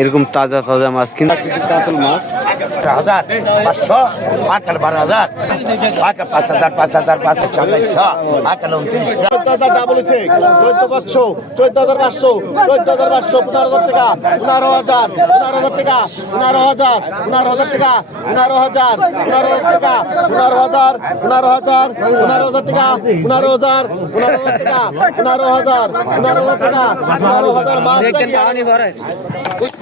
এরকম তাজা তাজা মাছ কিন্তু কাতল মাছ হাজার পাঁচশো আকাল বারো হাজার আকাল পাঁচ হাজার পাঁচ হাজার পাঁচ চল্লিশশো আকাল উনত্রিশ চোদ্দ হাজার টাকা বলেছে চোদ্দ পাঁচশো চোদ্দ হাজার পাঁচশো চোদ্দ হাজার পাঁচশো পনেরো হাজার টাকা পনেরো হাজার পনেরো হাজার টাকা পনেরো হাজার পনেরো হাজার টাকা পনেরো হাজার পনেরো হাজার টাকা পনেরো হাজার পনেরো হাজার পনেরো হাজার টাকা পনেরো হাজার পনেরো হাজার টাকা পনেরো হাজার পনেরো হাজার টাকা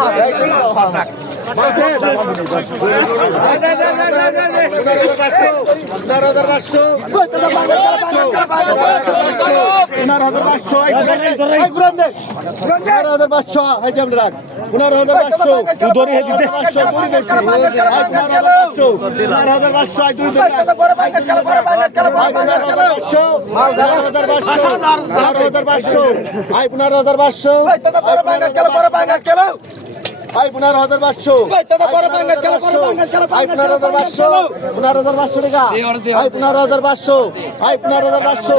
মাস পাঁচশো পনেরো হাজার পাঁচশো পনেরো হাজার পাঁচশো পাঁচশো দড়ি দিচ্ছি পনেরো হাজার পাঁচশো পনেরো হাজার পাঁচশো দুই পনেরো হাজার পাঁচশো পনেরো হাজার পাঁচশো আই পনেরো হাজার পাঁচশো আই পনেরো হাজার পাঁচশো আই পনেরো হাজার পাঁচশো পনেরো হাজার পাঁচশো টাকা আই পনেরো হাজার পাঁচশো আই পনেরো হাজার পাঁচশো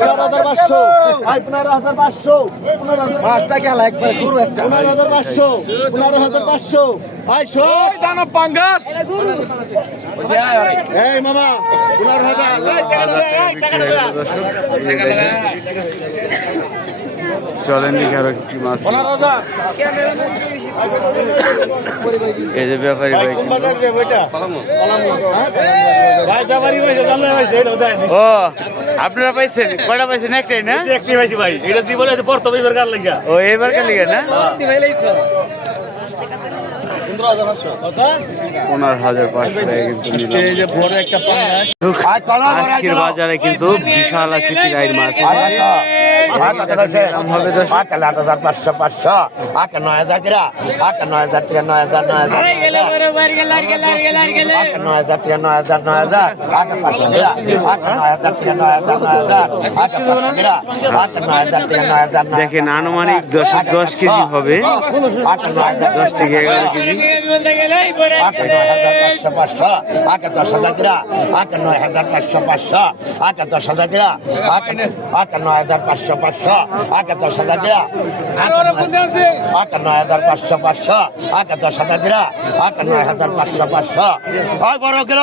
পনেরো হাজার পাঁচশো আই পনেরো হাজার পাঁচশো পনেরো হাজার পাঁচশো পনেরো হাজার পাঁচশো আই সব দানব পাঙ্গাস এই মামা পনেরো হাজার কারও। চলেন দেখি একটি মাছ এই যে ব্যাপারী ভাই। ভাই ও আপনারা পাইছেন? কয়টা পাইছেন? একটাই না? একটি পাইছি ভাই এটা জীবনে প্রথম এবার গান লাগিয়া ও এবার কে লিগে না? পনেরো হাজার পাঁচশো টাকা কিন্তু আজকের বাজারে কিন্তু বিশাল আকৃতির আইর মাছ আট পাঁচশো পাঁচশো আকাল নয় হাজার টাকা আকাল নয় হাজার টাকা নয় হাজার নয় হাজার আকাল নয় হাজার টাকা নয় হাজার নয় হাজার আকাল পাঁচশো টাকা আকাল নয় হাজার টাকা নয় হাজার নয় হাজার আকাল পাঁচশো টাকা আকাল নয় হাজার টাকা নয় হাজার নয় দেখেন আনুমানিক দশ দশ কেজি হবে আকাল নয় হাজার দশ থেকে এগারো কেজি আকাল নয় হাজার পাঁচশো পাঁচশো আকাল দশ হাজার টাকা আকাল নয় হাজার পাঁচশো পাঁচশো আকাল দশ হাজার টাকা আকাল আকাল নয় হাজার পাঁচশো পাঁচশো আকাল দশ হাজার টাকা আকাল নয় হাজার পাঁচশো পাঁচশো আকাল দশ হাজার টাকা আকাল নয় হাজার পাঁচশো পাঁচশো হয় বড় গেল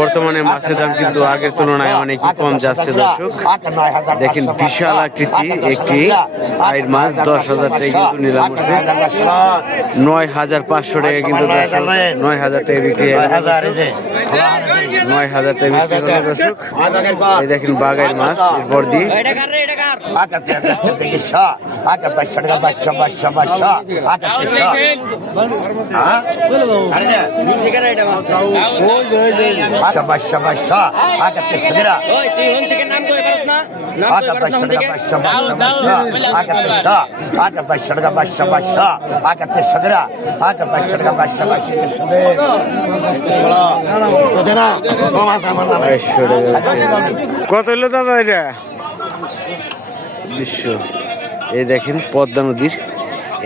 বর্তমানে মাছের দাম কিন্তু আগের তুলনায় অনেক কম যাচ্ছে, দর্শক। দেখেন বিশাল আকৃতি একটি আইর মাছ, দশ হাজার টাকা কিন্তু নিলাম হচ্ছে। নয় হাজার পাঁচশো টাকা কিন্তু নয় হাজার টাকা বিক্রি। নয় হাজার টাকা বিক্রি দর্শক। এই দেখেন বাগাইর মাছ এরপর দিয়ে আকাল কত হলো দাদা এটা? বিশ্ব। এই দেখেন পদ্মা নদীর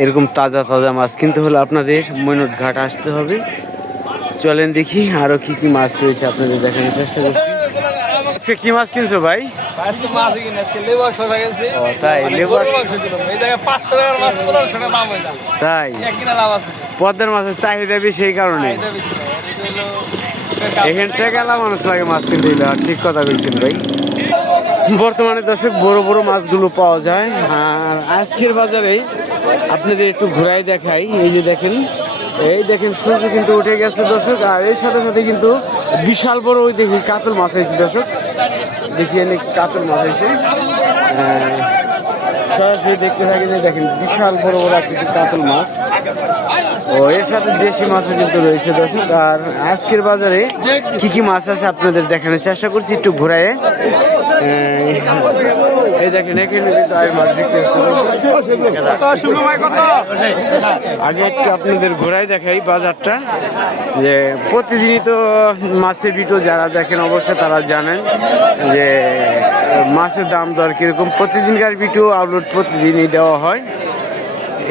এরকম তাজা তাজা মাছ। কিনতে হলে আপনাদের মৈনট ঘাট আসতে হবে। চলেন দেখি আরও কি কি মাছ রয়েছে আপনাদের দেখানোর চেষ্টা করছি। আজকে কি মাছ কিনছো ভাই? তাই? লেবার তাই? পদ্মার মাছের চাহিদা বেশি কারণে। এখান এলা মানুষ লাগে মাছ কিনতে গেলে। আর ঠিক কথা কইছেন ভাই। বর্তমানে দর্শক, বড় বড় মাছগুলো পাওয়া যায়। আর আজকের বাজারে আপনাদের একটু ঘুরাই দেখাই। এই যে দেখেন, এই দেখেন সূর্য কিন্তু উঠে গেছে দর্শক। আর এর সাথে সাথে কিন্তু বিশাল বড় ওই দেখি কাতল মাছ হয়েছে দর্শক। দেখি এনে কাতল মাছ হয়েছে। সরাসরি দেখতে থাকি যে দেখেন বিশাল বড় বড় আকৃতির কাতল মাছ। ও, এর সাথে দেশি মাছও কিন্তু রয়েছে দর্শক। আর আজকের বাজারে কি কি মাছ আছে আপনাদের দেখানোর চেষ্টা করছি একটু ঘোরায়। এই দেখেন, এখানে মাছ আগে একটু আপনাদের ঘোরায় দেখাই বাজারটা। যে প্রতিদিনই তো মাছের ভিডিও যারা দেখেন, অবশ্যই তারা জানেন যে মাছের দাম দর কীরকম। প্রতিদিনকার ভিডিও আপলোড প্রতিদিনই দেওয়া হয়।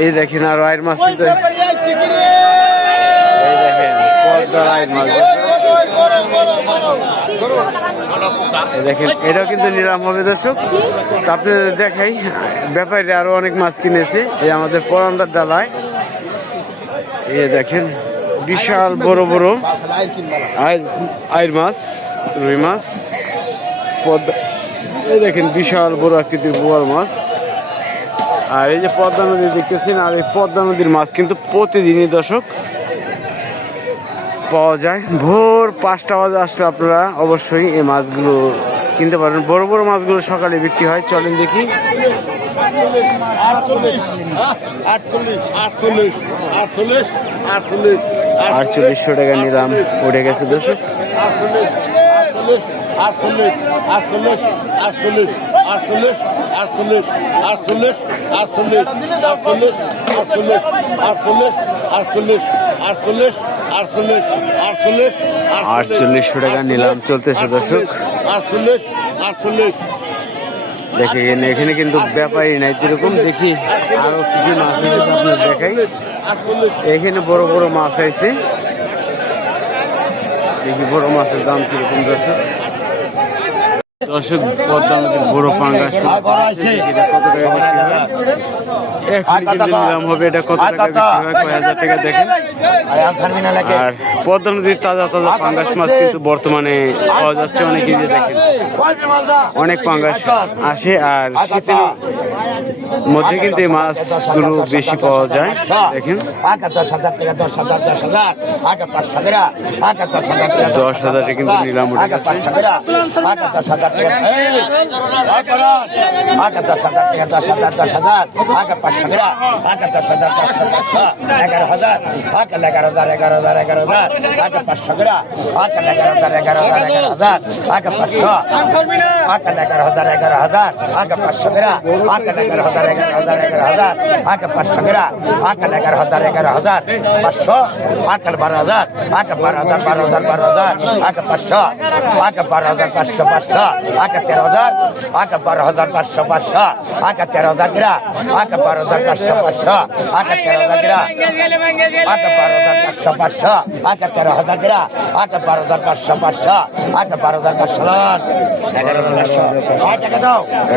এই দেখেন, আর রায়ের মাছ কিন্তু এই দেখেন, পদ্মা রায়ের মাছ। দেখেন এটাও কিন্তু নিরাম হবে দর্শক তো আপনাদের দেখাই ব্যাপারী আরও অনেক মাছ কিনেছে। এই আমাদের পরান্দার ডালায়। এই দেখেন বিশাল বড় বড় আয়ের আয়ের মাছ রুই মাছ পদ্মা। এই দেখেন বিশাল বড় আকৃতির বোয়াল মাছ। আর এই যে পদ্মা নদী দেখতেছেন আর এই পদ্মা নদীর মাছ কিন্তু প্রতিদিনই দর্শক পাওয়া যায়। ভোর পাঁচটা বাজে আসলে আপনারা অবশ্যই এই মাছগুলো কিনতে পারবেন। বড় বড় মাছগুলো সকালে বিক্রি হয়। চলেন দেখি। আটচল্লিশশো টাকা নিলাম। উঠে গেছে দর্শক। আটচল্লিশশো টাকা নিলাম চলতেছে দর্শক। দেখে এখানে এখানে কিন্তু ব্যাপারই নাই যেরকম দেখি আরও কি কি মাছ আছে আপনার দেখাই। এখানে বড় বড় মাছ আছে। দেখি বড় মাছের দাম কীরকম দর্শক। দর্শক পদ্মা বড় পাঙ্গাস। মাছ কত টাকা? এখন কিন্তু নিলাম হবে এটা কত টাকা বিক্রি হয় কয় হাজার টাকা দেখেন আর পদ্মা নদীর তাজা তাজা পাঙ্গাস মাছ কিন্তু বর্তমানে পাওয়া যাচ্ছে অনেক কেজি দেখেন অনেক পাঙ্গাস আসে আর শীতের মধ্যে কিন্তু এই মাছগুলো বেশি পাওয়া যায় দেখেন দশ হাজার কিন্তু নিলাম উঠে গেছে পাঁচশো টাকা আগে দশ হাজার টাকা এই, আগে দশ হাজার টাকা দশ হাজার দশ হাজার আগে পাঁচশো টাকা আগে দশ হাজার পাঁচশো পাঁচশো এগারো হাজার আগে এগারো হাজার এগারো হাজার এগারো হাজার আগে পাঁচশো টাকা আগে এগারো হাজার এগারো হাজার এগারো হাজার আগে পাঁচশো আগে এগারো হাজার এগারো হাজার আগে পাঁচশো টাকা আগে এগারো হাজার এগারো হাজার এগারো হাজার আগে পাঁচশো টাকা আগে এগারো হাজার এগারো হাজার পাঁচশো আগে বারো হাজার আগে বারো হাজার বারো হাজার বারো হাজার আগে পাঁচশো আগে বারো হাজার পাঁচশো পাঁচশো আগে তেরো হাজার আগে বারো হাজার পাঁচশো পাঁচশো আগে তেরো হাজার গিরা। আগে বারো হাজার পাঁচশো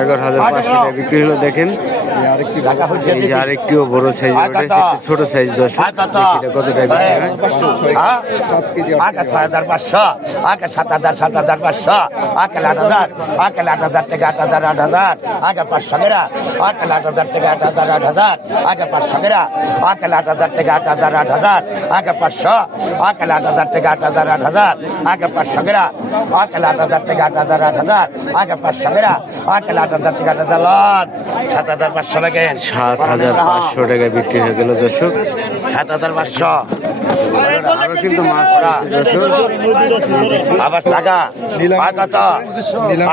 এগারো হাজার টাকা টাকা বিক্রি হলো দেখেন। টাকা আরেকটিও বড় সাইজ ছোট সাইজ দশ কত টাকা ছয় হাজার পাঁচশো। আগে সাত হাজার সাত হাজার পাঁচশো। আগে আট হাজার। আগে আট হাজার থেকে আট হাজার আট হাজার। আগে পাঁচশো গেরা। আগে আট হাজার থেকে আট হাজার আট হাজার আগে পাঁচশো গেরা আগে আট হাজার থেকে আট হাজার আট হাজার। আগে পাঁচশো আগে আট হাজার থেকে আট হাজার আট হাজার। আগে পাঁচশো গেরা আগে আট হাজার থেকে আট হাজার আট হাজার। আগে পাঁচশো গেরা আগে আট হাজার থেকে আট হাজার সাত হাজার পাঁচশো লাগে। সাত হাজার পাঁচশো টাকা বিক্রি হয়ে গেল দর্শক। সাত হাজার পাঁচশো। আরও কিন্তু মাছ আবার টাকা আগত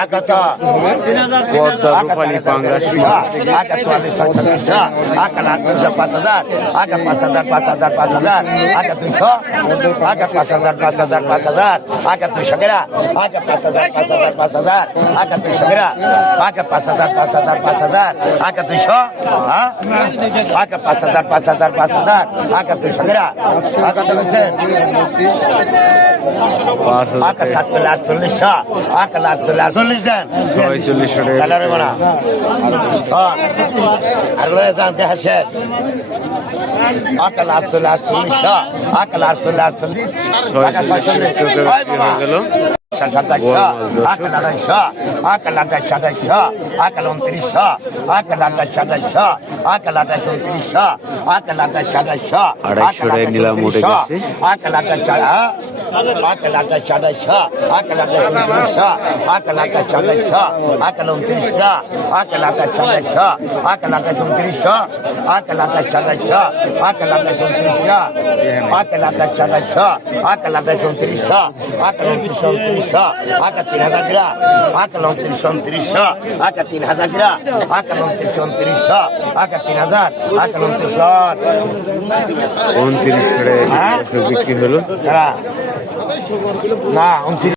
আগত পদ্মা রূপালী পাঙ্গাস আগে চুয়াল্লিশ ছয়চল্লিশশো আগে আটশো পাঁচ হাজার আগে পাঁচ হাজার পাঁচ হাজার পাঁচ হাজার আগে দুইশো আগে পাঁচ হাজার পাঁচ হাজার পাঁচ হাজার আগে দুইশো গেরা আগে পাঁচ হাজার পাঁচ হাজার পাঁচ হাজার আগে দুইশো গেরা আগে পাঁচ হাজার পাঁচ হাজার পাঁচ হাজার আগে দুইশো হ্যাঁ আগে পাঁচ হাজার পাঁচ হাজার পাঁচ হাজার আগে দুইশো গেরা হয়ে গেল আকাল আড়াইশো আকাল আঠাইশ সাতাইশশো আকাল উনত্রিশশো আকাল আড়াইশো টাকা নিলাম উঠে গেছে। আকাল আঠাইশ চারা আকাল আঠাশ আঠাশশো আকাল আঠাশ উনত্রিশশো আকাল আঠাশ আঠাশশো আকাল উনত্রিশশো আকাল আঠাশ আঠাশশো আকাল আঠাশ উনত্রিশশো আকাল উনত্রিশ উনত্রিশশো আকাল তিন হাজার গ্রা আকাল উনত্রিশ উনত্রিশশো আকাল তিন হাজার গ্রা আকাল উনত্রিশ উনত্রিশশো আকাল তিন হাজার আকাল উনত্রিশ দর্শক বিক্রি হলো? না উনত্রিশ